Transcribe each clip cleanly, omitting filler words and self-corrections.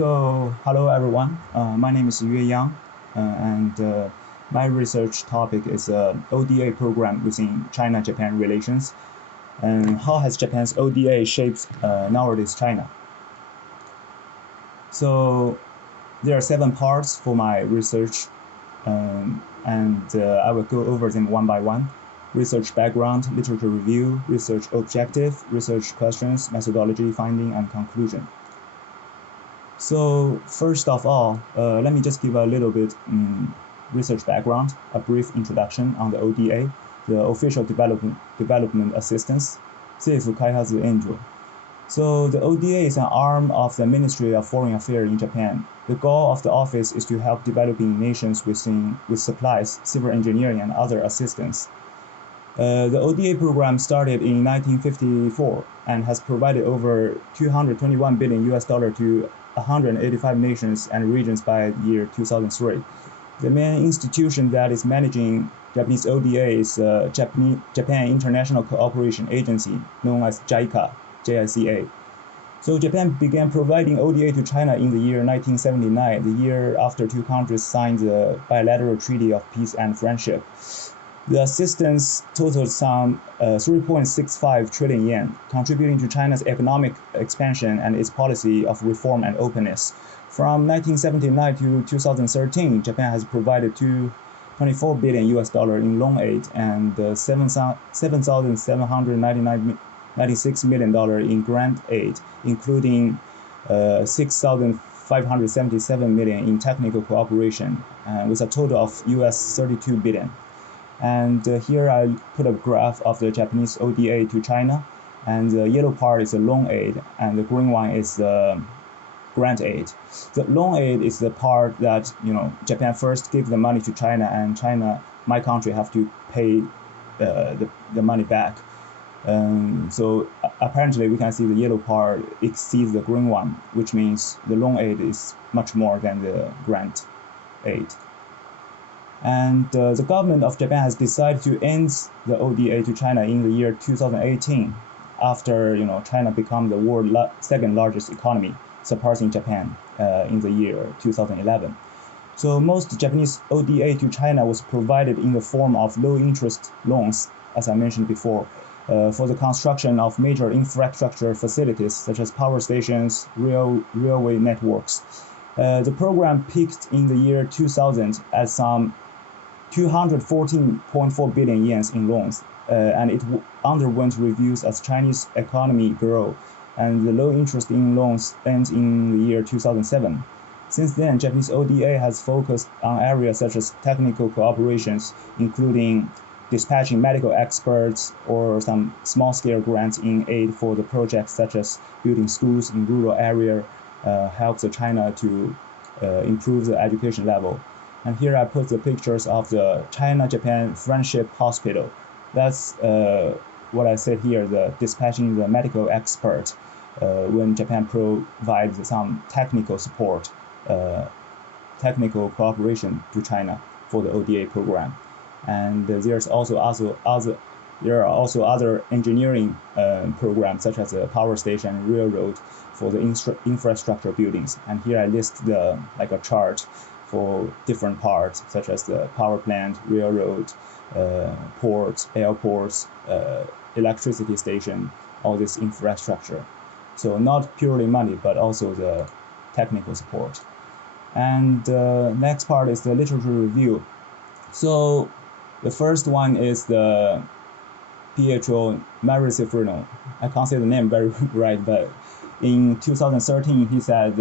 So, hello everyone. My name is Yue Yang, and my research topic is ODA program within China-Japan relations, and how has Japan's ODA shaped nowadays China. So, there are 7 parts for my research, and I will go over them one by one. Research background, literature review, research objective, research questions, methodology, finding, and conclusion. So first of all, let me just give a little bit research background, a brief introduction on the ODA, the Official Development Assistance, 政府開発援助. So the ODA is an arm of the Ministry of Foreign Affairs in Japan. The goal of the office is to help developing nations with supplies, civil engineering, and other assistance. The ODA program started in 1954 and has provided over $221 billion to 185 nations and regions by the year 2003. The main institution that is managing Japanese ODA is Japan International Cooperation Agency, known as JICA. So Japan began providing ODA to China in the year 1979, the year after two countries signed the bilateral treaty of peace and friendship. The assistance totaled some 3.65 trillion yen, contributing to China's economic expansion and its policy of reform and openness. From 1979 to 2013, Japan has provided $24 billion in loan aid and $7,796 million in grant aid, including $6,577 million in technical cooperation, with a total of $32 billion. And here I put a graph of the Japanese ODA to China, and the yellow part is the loan aid, and the green one is the grant aid. The loan aid is the part that Japan first give the money to China, and China, my country, have to pay the money back. So apparently we can see the yellow part exceeds the green one, which means the loan aid is much more than the grant aid. And the government of Japan has decided to end the ODA to China in the year 2018, after China became the world's second largest economy, surpassing Japan in the year 2011. So most Japanese ODA to China was provided in the form of low-interest loans, as I mentioned before, for the construction of major infrastructure facilities such as power stations, railway networks. The program peaked in the year 2000 at some 214.4 billion yen in loans, and it underwent reviews as Chinese economy grew, and the low interest in loans ends in the year 2007. Since then, Japanese ODA has focused on areas such as technical cooperations, including dispatching medical experts or some small-scale grants in aid for the projects such as building schools in rural area, helps China to improve the education level. And here I put the pictures of the China-Japan Friendship Hospital. That's what I said here, the dispatching the medical expert when Japan provides some technical support, technical cooperation to China for the ODA program. And there are also other engineering programs such as the power station and railroad for the infrastructure buildings. And here I list a chart for different parts, such as the power plant, railroad, ports, airports, electricity station, all this infrastructure. So not purely money, but also the technical support. And next part is the literature review. So the first one is the Pietro Maricifrino. I can't say the name very right, but in 2013 he said,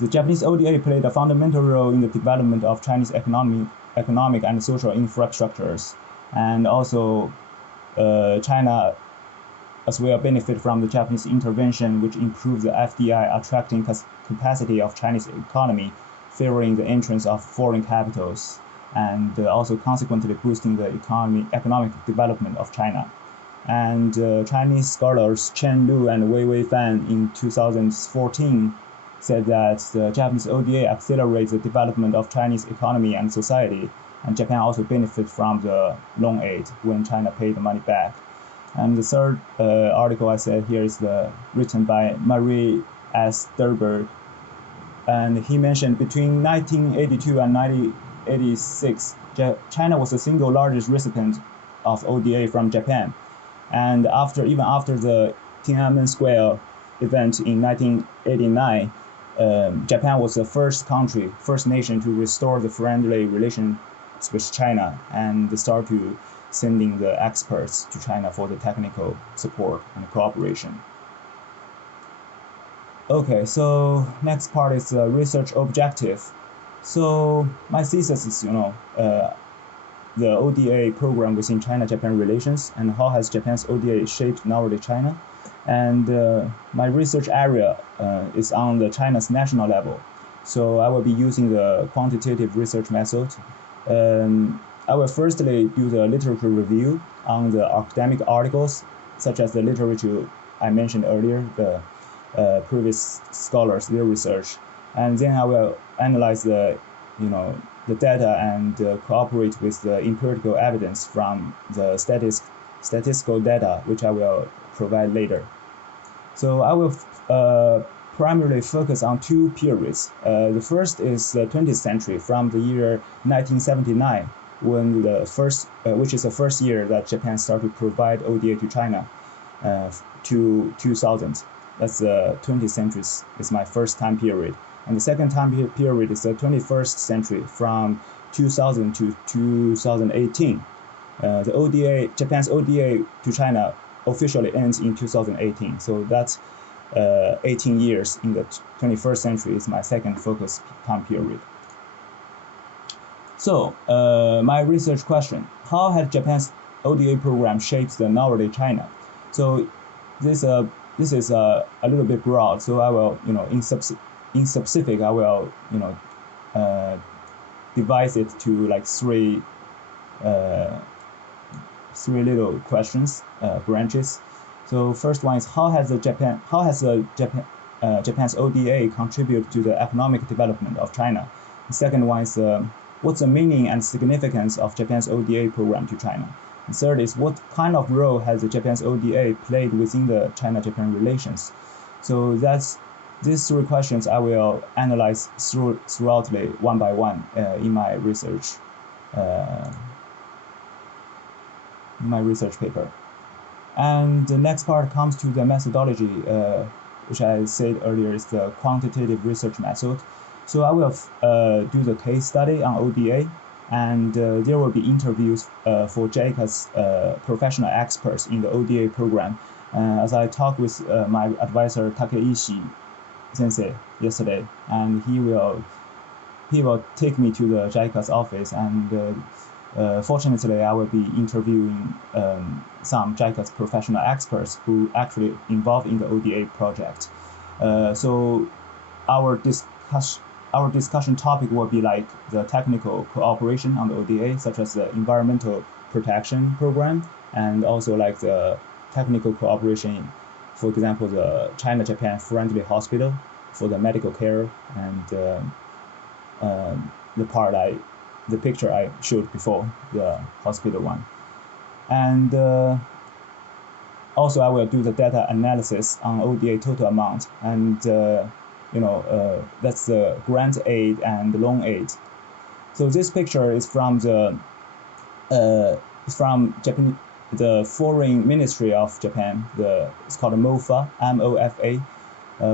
the Japanese ODA played a fundamental role in the development of Chinese economic and social infrastructures, and also China as well benefit from the Japanese intervention, which improved the FDI attracting capacity of Chinese economy, favoring the entrance of foreign capitals, and also consequently boosting the economic development of China. And Chinese scholars Chen Lu and Wei Wei Fan in 2014 said that the Japanese ODA accelerates the development of Chinese economy and society, and Japan also benefits from the loan aid when China paid the money back. And the third article I said here is written by Marie S. Derberg And he mentioned between 1982 and 1986, China was the single largest recipient of ODA from Japan. And even after the Tiananmen Square event in 1989, Japan was the first nation to restore the friendly relations with China and start to sending the experts to China for the technical support and cooperation. Okay, so next part is the research objective. So my thesis is, the ODA program within China-Japan relations and how has Japan's ODA shaped nowadays China. And my research area is on the China's national level. So I will be using the quantitative research method. I will firstly do the literature review on the academic articles, such as the literature I mentioned earlier, the previous scholars, their research. And then I will analyze the data and cooperate with the empirical evidence from the statistical data, which I will provide later. So I will primarily focus on two periods. The first is the 20th century, from the year 1979, when which is the first year that Japan started to provide ODA to China, to 2000. That's the 20th century is my first time period. And the second time period is the 21st century, from 2000 to 2018. The ODA, Japan's ODA to China officially ends in 2018. So that's 18 years in the 21st century is my second focus time period. So my research question: how has Japan's ODA program shaped the nowadays China? So this is a little bit broad. So I will, in specific, I will, divide it to like three little questions, branches. So first one is how has Japan's ODA contributed to the economic development of China? The second one is what's the meaning and significance of Japan's ODA program to China? The third is what kind of role has the Japan's ODA played within the China-Japan relations? So that's these three questions I will analyze throughoutly one by one in my research paper. And the next part comes to the methodology, which I said earlier is the quantitative research method. So I will do the case study on ODA, and there will be interviews for JICA's professional experts in the ODA program. As I talked with my advisor Takeishi Sensei yesterday, and he will take me to the JICA's office, and fortunately I will be interviewing some JICA's professional experts who actually involved in the ODA project. So our discussion topic will be like the technical cooperation on the ODA, such as the environmental protection program, and also like the technical cooperation, for example, the China-Japan friendly hospital for the medical care, and the picture I showed before, the hospital one. And also I will do the data analysis on ODA total amount, and that's the grant aid and loan aid. So this picture is from the Foreign Ministry of Japan. It's called MOFA, M-O-F-A,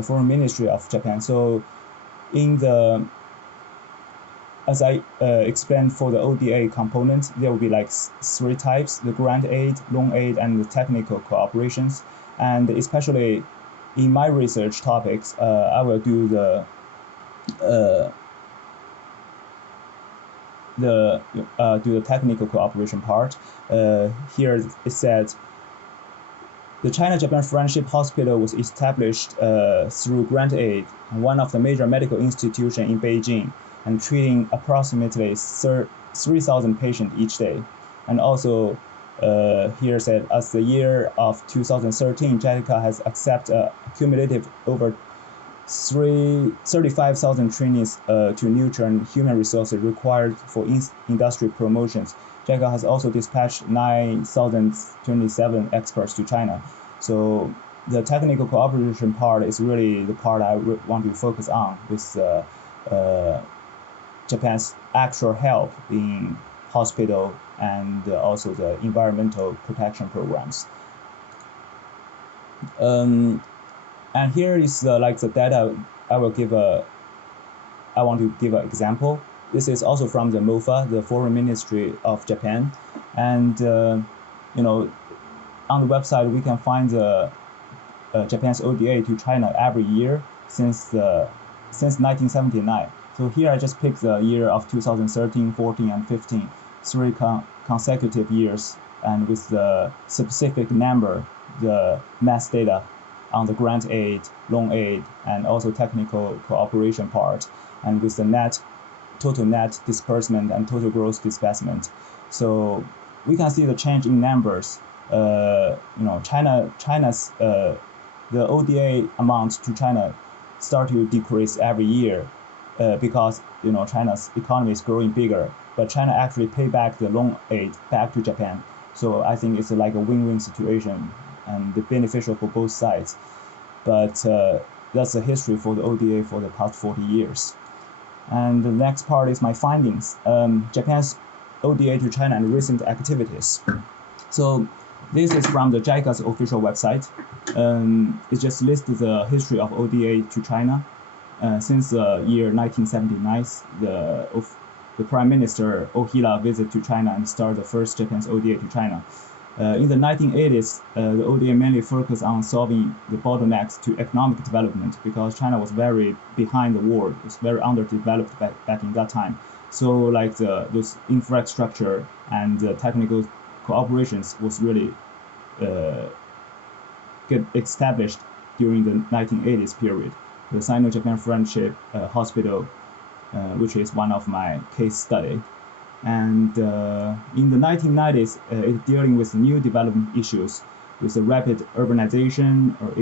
Foreign Ministry of Japan. So as I explained for the ODA component, there will be like three types: the grant aid, loan aid, and the technical cooperations. And especially in my research topics, I will do the technical cooperation part. Here it said the China-Japan Friendship Hospital was established through grant aid, one of the major medical institutions in Beijing, and treating approximately 3,000 patients each day. And also here said, as the year of 2013, JICA has accepted a cumulative over 35,000 trainees to nurture human resources required for industry promotions. JICA has also dispatched 9,027 experts to China. So the technical cooperation part is really the part I want to focus on, with Japan's actual help in hospital and also the environmental protection programs. And here is like the data I want to give an example. This is also from the MOFA, the Foreign Ministry of Japan, and on the website we can find the Japan's ODA to China every year since 1979. So here I just picked the year of 2013, 14, and 15, 3 consecutive years, and with the specific number, the mass data on the grant aid, loan aid, and also technical cooperation part, and with the total net disbursement and total gross disbursement. So we can see the change in numbers. China's the ODA amount to China start to decrease every year because China's economy is growing bigger, but China actually pay back the loan aid back to Japan. So I think it's like a win-win situation and beneficial for both sides. But that's the history for the ODA for the past 40 years. And the next part is my findings. Japan's ODA to China and recent activities. So this is from the JICA's official website. It just lists the history of ODA to China since the year 1979. The Prime Minister Ohira visited to China and started the first Japan's ODA to China. In the 1980s, the ODA mainly focused on solving the bottlenecks to economic development because China was very behind the world. It was very underdeveloped back in that time. So like those infrastructure and technical cooperations was really get established during the 1980s period. The Sino-Japan Friendship Hospital, which is one of my case study. And in the 1990s, it's dealing with new development issues with the rapid urbanization or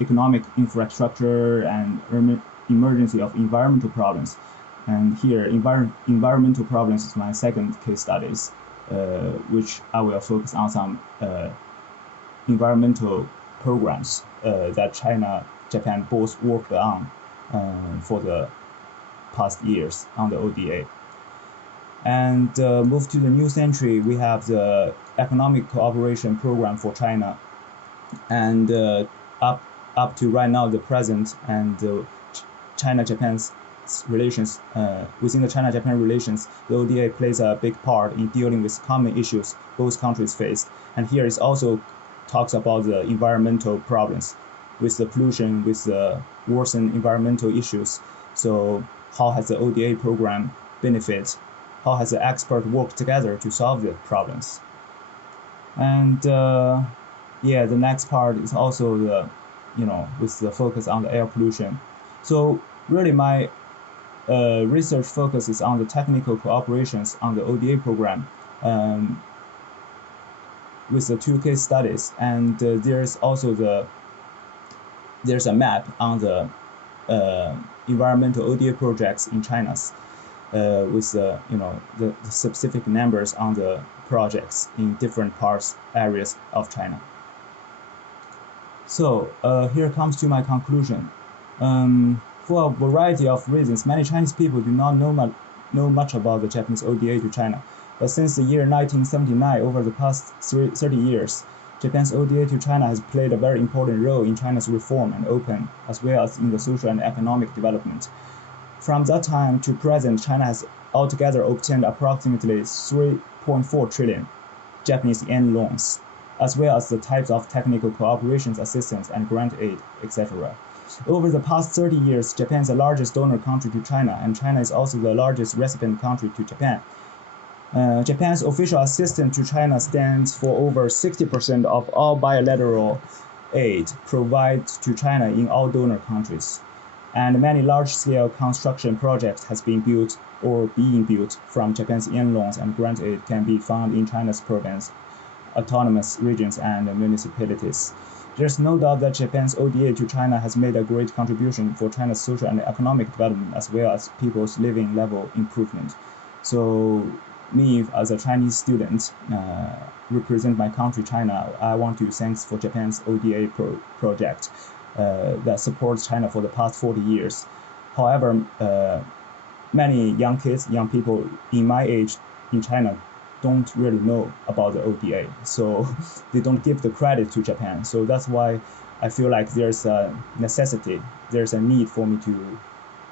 economic infrastructure and emergency of environmental problems. And here, environmental problems is my second case studies, which I will focus on some environmental programs that China, Japan both worked on for the past years on the ODA. And move to the new century, we have the economic cooperation program for China, and up to right now the present, and China-Japan's relations, within the China-Japan relations, the ODA plays a big part in dealing with common issues both countries face. And here it also talks about the environmental problems with the pollution, with the worsened environmental issues. So how has the ODA program benefit? How has the expert worked together to solve the problems? And the next part is also with the focus on the air pollution. So really my research focuses on the technical cooperations on the ODA program with the 2 case studies. And there's a map on the environmental ODA projects in China's. With the specific numbers on the projects in different areas of China. So here comes to my conclusion. For a variety of reasons, many Chinese people do not know much about the Japanese ODA to China. But since the year 1979, over the past 30 years, Japan's ODA to China has played a very important role in China's reform and open, as well as in the social and economic development. From that time to present, China has altogether obtained approximately 3.4 trillion Japanese yen loans, as well as the types of technical cooperation assistance and grant aid, etc. Over the past 30 years, Japan is the largest donor country to China, and China is also the largest recipient country to Japan. Japan's official assistance to China stands for over 60% of all bilateral aid provided to China in all donor countries. And many large-scale construction projects has been built or being built from Japan's yen loans and grant aid can be found in China's province, autonomous regions, and municipalities. There's no doubt that Japan's ODA to China has made a great contribution for China's social and economic development, as well as people's living level improvement. So me as a Chinese student, represent my country, China, I want to thanks for Japan's ODA project that supports China for the past 40 years. However, many young people in my age in China don't really know about the ODA, so they don't give the credit to Japan. So that's why I feel like there's a necessity, there's a need for me to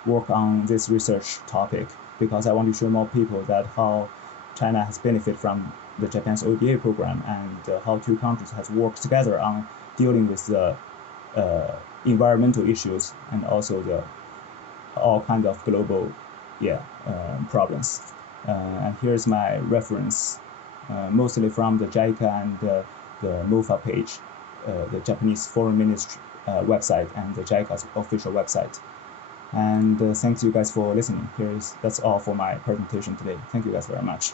work on this research topic, because I want to show more people that how China has benefited from the Japan's ODA program, and how two countries have worked together on dealing with the environmental issues and also the all kinds of global problems. And here's my reference, mostly from the JICA and the MOFA page, the Japanese Foreign Ministry website and the JICA's official website. And thanks you guys for listening. That's all for my presentation today. Thank you guys very much.